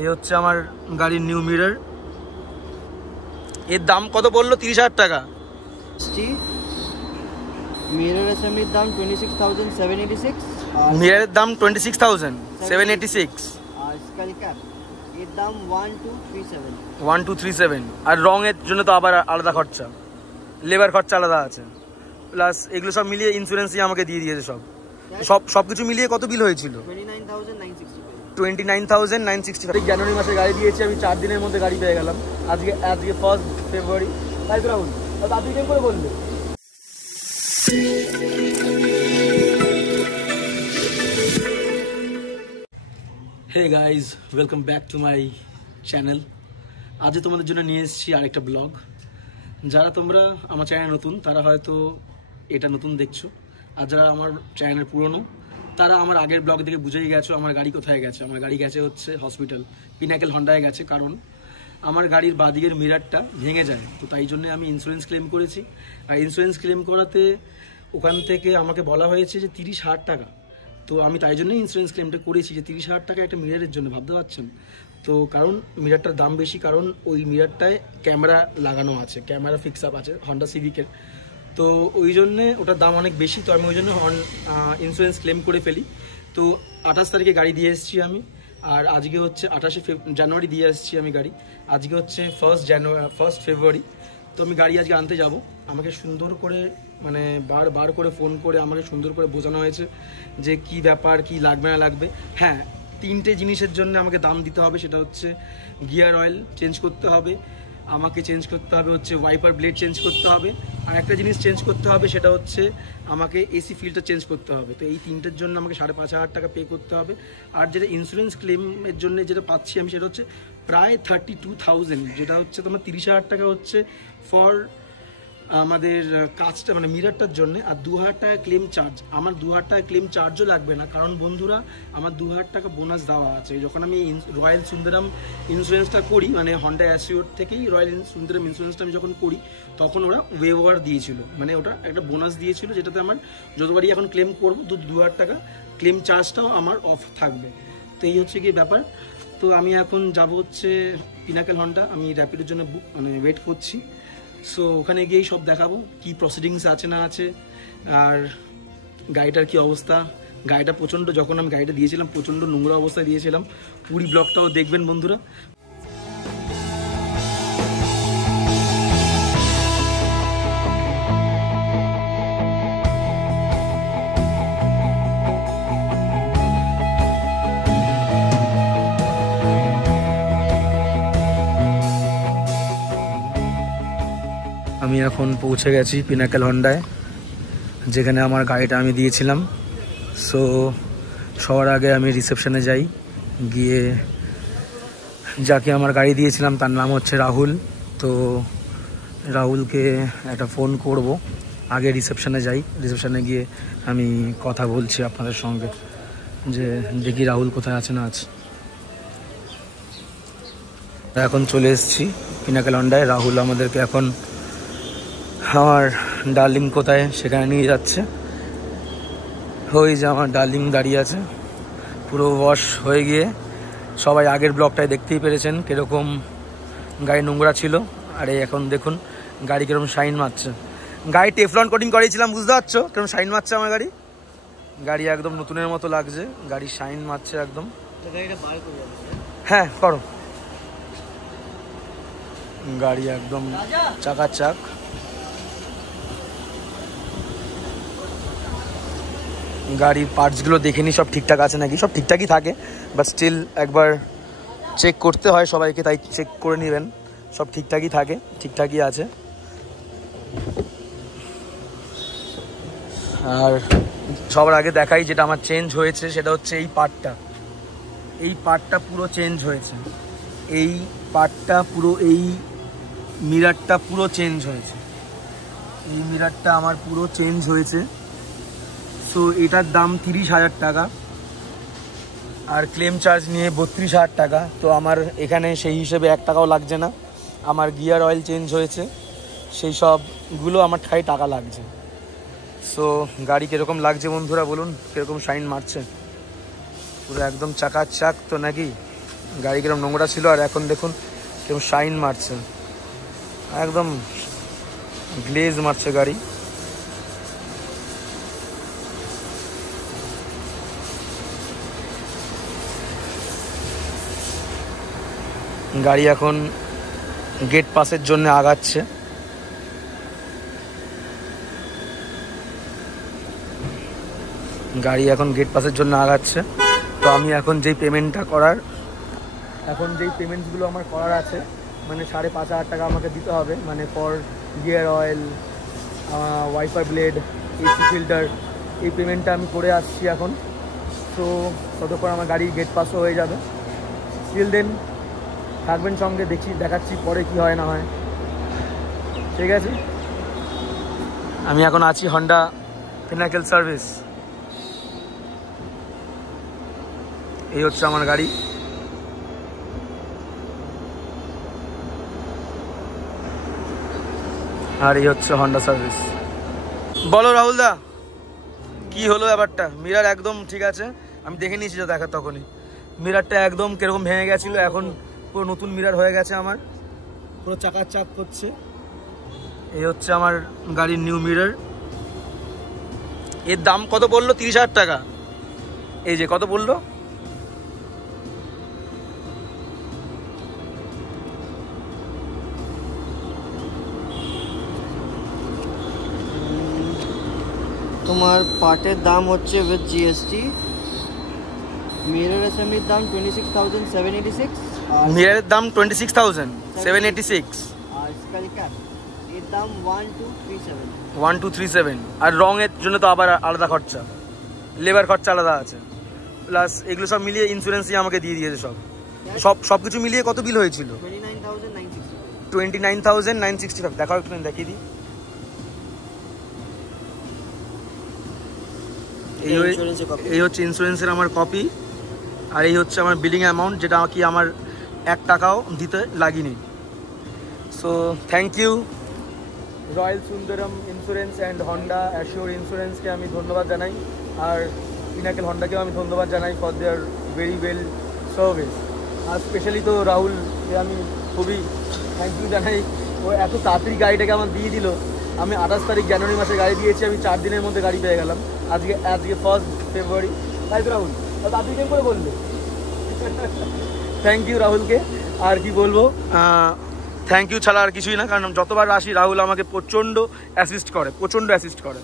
এই হচ্ছে আমার গাড়ির নিউ মিরর। এর দাম কত বললো? 30,000 টাকা। মিরর অ্যাসেম্বলির দাম 26,786। মিররের দাম 26,786। আর স্কাই ক্যাপ এর দাম 1237। আর রঙের জন্য তো আবার আলাদা খরচা, লেবার খরচা আলাদা আছে, প্লাস এগুলো সব মিলিয়ে ইন্স্যুরেন্সই আমাকে দিয়ে দিয়েছে সব কিছু মিলিয়ে কত বিল হয়েছিল? 29,965। জানুয়ারি মাসে গাড়ি দিয়েছি আমি, 4 দিনের মধ্যে গাড়ি পেয়ে গেলাম। আজকে 1 ফেব্রুয়ারি। তাই তো রাহুল, আপনি কেমন করে বললে? Hey guys, welcome back to my channel. আজ তোমাদের জন্য নিয়ে এসেছি আরেকটা ব্লগ। যারা তোমরা আমার চ্যানেল নতুন তারা হয়তো এটা নতুন দেখছো, আর যারা আমার চ্যানেলের পুরনো তারা আমার আগের ব্লগ থেকে বুঝেই গেছো আমার গাড়ি কোথায় গেছে। আমার গাড়ি গেছে হচ্ছে হসপিটাল, পিনাকেল হন্ডায় গেছে। কারণ আমার গাড়ির বাদিকের মিরারটা ভেঙে যায়, তো তাই জন্য আমি ইন্স্যুরেন্স ক্লেম করেছি। আর ইন্স্যুরেন্স ক্লেম করাতে ওখান থেকে আমাকে বলা হয়েছে যে 30,000 টাকা। তো আমি তাই জন্যই ইন্স্যুরেন্স ক্লেমটা করেছি যে 30,000 টাকা একটা মিরারের জন্য, ভাবতে পারছেন তো। কারণ মিরারটার দাম বেশি, কারণ ওই মিরারটায় ক্যামেরা লাগানো আছে, ক্যামেরা ফিক্স আপ আছে হন্ডা সিভিকের। তো ওই জন্যে ওটার দাম অনেক বেশি, তো আমি ওই জন্য ইন্স্যুরেন্স ক্লেম করে ফেলি। তো 28 তারিখে গাড়ি দিয়ে এসেছি আমি, আর আজকে হচ্ছে 28 জানুয়ারি দিয়ে এসেছি আমি গাড়ি। আজকে হচ্ছে 1 ফেব্রুয়ারি। তো আমি গাড়ি আজকে আনতে যাব। আমাকে সুন্দর করে মানে বার করে ফোন করে আমাকে সুন্দর করে বোঝানো হয়েছে যে কি ব্যাপার, কি লাগবে না লাগবে। হ্যাঁ, 3টে জিনিসের জন্য আমাকে দাম দিতে হবে। সেটা হচ্ছে গিয়ার অয়েল চেঞ্জ করতে হবে, আমাকে চেঞ্জ করতে হবে হচ্ছে ওয়াইপার ব্লেড চেঞ্জ করতে হবে, আর একটা জিনিস চেঞ্জ করতে হবে সেটা হচ্ছে আমাকে এসি ফিল্টার চেঞ্জ করতে হবে। তো এই 3টের জন্য আমাকে 5,500 টাকা পে করতে হবে। আর যেটা ইন্স্যুরেন্স ক্লেমের জন্য যেটা পাচ্ছি আমি সেটা হচ্ছে প্রায় 32,000, যেটা হচ্ছে তোমার 30,000 টাকা হচ্ছে ফর আমাদের কাজটা মানে মিরারটার জন্য, আর 2,000 টাকা ক্লেম চার্জ। আমার 2,000 টাকা ক্লেম চার্জও লাগবে না, কারণ বন্ধুরা আমার 2,000 টাকা বোনাস দেওয়া আছে। যখন আমি রয়্যাল সুন্দরম ইন্স্যুরেন্সটা করি, মানে হন্ডা অ্যাসিওর থেকেই রয়্যাল সুন্দরম ইন্স্যুরেন্সটা আমি যখন করি, তখন ওরা ওয়েভার দিয়েছিল, মানে ওটা একটা বোনাস দিয়েছিল, যেটাতে আমার যতবারই এখন ক্লেম করবো 2,000 টাকা ক্লেম চার্জটাও আমার অফ থাকবে। তো এই হচ্ছে কি ব্যাপার। তো আমি এখন যাব হচ্ছে পিনাকেল হন্ডা, আমি র্যাপিডের জন্য মানে ওয়েট করছি। সো ওখানে গিয়েই সব দেখাবো কি প্রসিডিংস আছে না আছে, আর গাড়িটার কি অবস্থা। গাড়িটা প্রচণ্ড, যখন আমি গাড়িটা দিয়েছিলাম প্রচণ্ড নোংরা অবস্থায় দিয়েছিলাম। পুরি ব্লগটাও দেখবেন বন্ধুরা। আমি এখন পৌঁছে গেছি পিনাকেল হন্ডায়, যেখানে আমার গাড়িটা আমি দিয়েছিলাম। সো সবার আগে আমি রিসেপশনে যাই, গিয়ে যাকে আমার গাড়ি দিয়েছিলাম তার নাম হচ্ছে রাহুল। তো রাহুলকে একটা ফোন করব, আগে রিসেপশনে যাই। রিসেপশনে গিয়ে আমি কথা বলছি আপনাদের সঙ্গে, যে দেখি রাহুল কোথায় আছে না আছে। এখন চলে এসেছি পিনাকেল হন্ডায়। রাহুল আমাদেরকে এখন আমার ডার্লিং কোথায় সেখানে নিয়ে যাচ্ছে। ওই যে আমার ডার্লিং দাঁড়িয়ে আছে, পুরো ওয়াশ হয়ে গিয়ে। সবাই আগের ব্লগটায় দেখতেই পেরেছেন কীরকম গাড়ি নোংরা ছিল, আর এখন দেখুন গাড়ি কীরকম শাইন মারছে। গাড়ি টেফলন কোটিং করিয়েছিলাম, বুঝতে পারছো কীরকম শাইন মারছে আমার গাড়ি। গাড়ি একদম নতুনের মতো লাগছে, গাড়ি শাইন মারছে একদম। হ্যাঁ করো। গাড়ি একদম চাকাচাক। গাড়ির পার্টসগুলো দেখে নিই সব ঠিকঠাক আছে নাকি। সব ঠিকঠাকই থাকে, বাট স্টিল একবার চেক করতে হয় সবাইকে, তাই চেক করে নেবেন। সব ঠিকঠাকই থাকে, ঠিকঠাকই আছে। আর সবার আগে দেখাই যেটা আমার চেঞ্জ হয়েছে, সেটা হচ্ছে এই পার্টটা। এই পার্টটা পুরো চেঞ্জ হয়েছে, এই পার্টটা পুরো, এই মিরারটা পুরো চেঞ্জ হয়েছে। এই মিরারটা আমার পুরো চেঞ্জ হয়েছে। তো এটার দাম 30,000 টাকা, আর ক্লেম চার্জ নিয়ে 32,000 টাকা। তো আমার এখানে সেই হিসেবে 1 টাকাও লাগছে না। আমার গিয়ার অয়েল চেঞ্জ হয়েছে, সেই সবগুলো আমার ঠাই টাকা লাগছে। সো গাড়ি কীরকম লাগছে বন্ধুরা বলুন, কীরকম শাইন মারছে, পুরো একদম চাকাচাক তো নাকি। গাড়ি কিরকম নোংরা ছিল, আর এখন দেখুন কিরকম শাইন মারছে, একদম গ্লেজ মারছে গাড়ি। গাড়ি এখন গেট পাসের জন্য আগাচ্ছে। গাড়ি এখন গেট পাসের জন্য আগাচ্ছে। তো আমি এখন যেই পেমেন্টটা করার, এখন যেই পেমেন্টসগুলো আমার করার আছে, মানে 5,500 টাকা আমাকে দিতে হবে, মানে for gear oil, wiper blade, AC filter, এই পেমেন্টটা আমি করে আসছি এখন। তো ততক্ষণ আমার গাড়ি গেট পাসও হয়ে যাবে। টিল দেন থাকবেন সঙ্গে, দেখাচ্ছি পরে কি হয় না হয়। ঠিক আছে, আমি এখন আছি হন্ডা পিনাকেল সার্ভিস। এই হচ্ছে আমার গাড়ি। আর এই হচ্ছে হন্ডা সার্ভিস। বলো রাহুল দা, কি হলো ব্যাপারটা? মিরার একদম ঠিক আছে, আমি দেখে নিয়েছি তো দেখা তখনই। মিরারটা একদম কিরকম ভেঙে গেছিল, এখন পুরো নতুন মিরার হয়ে গেছে আমার, পুরো চাকার চাক হচ্ছে। এই হচ্ছে আমার গাড়ির নিউ মিরার। এর দাম কত বললো? 30,000 টাকা। এই যে কত বললো? তোমার পার্টের দাম হচ্ছে উইথ জিএসটি, মিরর অ্যাসেম্বলির দাম 26,786, আর মিরারের দাম 26,786, আর স্কাই ক্যাপ এর দাম 1237। আর রঙের জন্য তো আবার আলাদা খরচা, লেবার খরচা আলাদা আছে, প্লাস এগুলো সব মিলিয়ে ইন্স্যুরেন্সই আমাকে দিয়ে দিয়েছে সব কিছু মিলিয়ে কত বিল হয়েছিল? 29,965। দেখাও একটু, দেখিয়ে দিই। এই হচ্ছে ইন্স্যুরেন্সের আমার কপি, আর এই হচ্ছে আমার বিলিং অ্যামাউন্ট, যেটা কি আমার 1 টাকাও দিতে লাগেনি। So thank you Royal Sundaram insurance and Honda Assure ইন্স্যুরেন্সকে আমি ধন্যবাদ জানাই, আর পিনাকেল হন্ডাকেও আমি ধন্যবাদ জানাই for their very well service. আর স্পেশালি তো রাহুলকে আমি খুবই থ্যাংক ইউ জানাই, ও এত তাড়াতাড়ি গাড়িটাকে আমার দিয়ে দিল। আমি 28 তারিখ জানুয়ারি মাসে গাড়ি দিয়েছি, আমি 4 দিনের মধ্যে গাড়ি পেয়ে গেলাম। আজকে 1 ফেব্রুয়ারি, তাই তো রাহুল? তাড়াতাড়ি কেন করে বললে? থ্যাংক ইউ রাহুলকে। আর কি বলবো, থ্যাংক ইউ ছাড়া আর কিছুই না, কারণ যতবার আসি রাহুল আমাকে প্রচণ্ড অ্যাসিস্ট করে।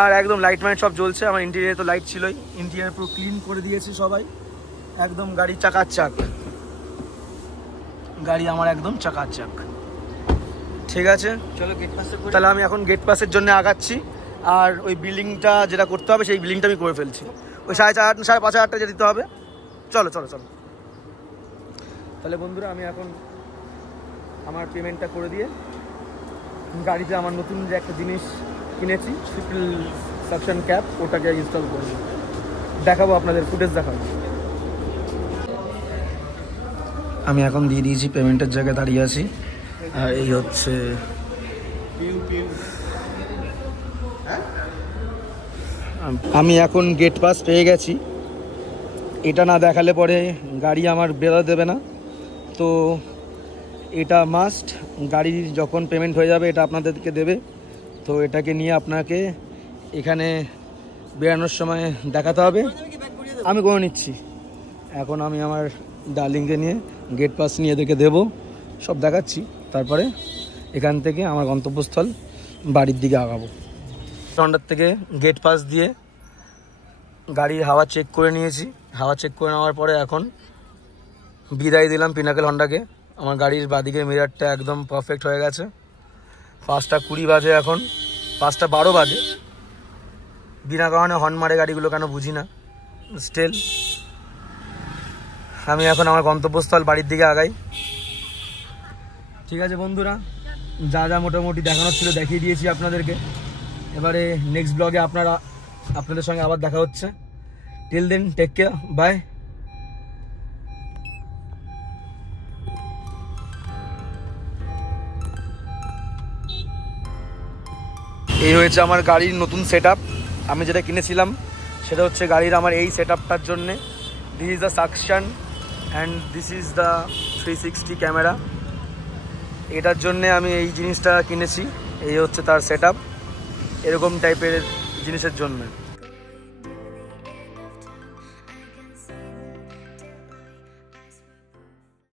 আর একদম লাইট মাইট সব জ্বলছে, আমার ইন্টেরিয়ারে তো লাইট ছিলই, ইন্টেরিয়ার পুরো ক্লিন করে দিয়েছে সবাই, একদম গাড়ি চাকাচাক, গাড়ি আমার একদম চাকাচাক। ঠিক আছে, চলো গেট পাসে। তাহলে আমি এখন গেট পাসের জন্য আগাচ্ছি, আর ওই বিল্ডিংটা যেটা করতে হবে সেই বিল্ডিংটা আমি করে ফেলছি, ওই 5,500 টাকা দিতে হবে। চলো। তাহলে বন্ধুরা, আমি এখন আমার পেমেন্টটা করে দিয়ে গাড়িতে আমার নতুন যে একটা জিনিস কিনেছি, ট্রিপল সাকশন ক্যাপ, ওটাকে ইনস্টল করবো, দেখাবো আপনাদের, ফুটেজ দেখাবো। আমি এখন দিয়ে দিয়েছি, পেমেন্টের জায়গায় দাঁড়িয়ে আছি, আর এই হচ্ছে আমি এখন গেট পাস পেয়ে গেছি। এটা না দেখালে পরে গাড়ি আমার বেরোতে দেবে না, তো এটা মাস্ট। গাড়ির যখন পেমেন্ট হয়ে যাবে এটা আপনাদেরকে দেবে, তো এটাকে নিয়ে আপনাকে এখানে বেরানোর সময় দেখাতে হবে। আমি করে নিচ্ছি, এখন আমি আমার ডার্লিংকে নিয়ে গেট পাস নিয়ে এদেরকে দেবো, সব দেখাচ্ছি, তারপরে এখান থেকে আমার গন্তব্যস্থল বাড়ির দিকে আগাবো। হন্ডার থেকে গেট পাস দিয়ে গাড়ির হাওয়া চেক করে নিয়েছি, হাওয়া চেক করে নেওয়ার পরে এখন বিদায় দিলাম পিনাকেল হন্ডাকে। আমার গাড়ির বাদিকের মিরারটা একদম পারফেক্ট হয়ে গেছে। 5:20 বাজে, এখন 5:12 বাজে। বিনা কারণে হর্ন মারে গাড়িগুলো কেন বুঝি না। স্টিল আমি এখন আমার গন্তব্যস্থল বাড়ির দিকে আগাই। ঠিক আছে বন্ধুরা, যা যা মোটামুটি দেখানোর ছিল দেখিয়ে দিয়েছি আপনাদেরকে। এবারে নেক্সট ব্লগে আপনাদের সঙ্গে আবার দেখা হচ্ছে। Till then, take care, bye. এই হয়েছে আমার গাড়ির নতুন সেটআপ। আমি যেটা কিনেছিলাম সেটা হচ্ছে গাড়ির আমার এই সেটআপটার জন্যে। This is the suction and this is the 360 camera. এটার জন্যে আমি এই জিনিসটা কিনেছি, এই হচ্ছে তার সেট আপ, এরকম টাইপের জিনিসের জন্য।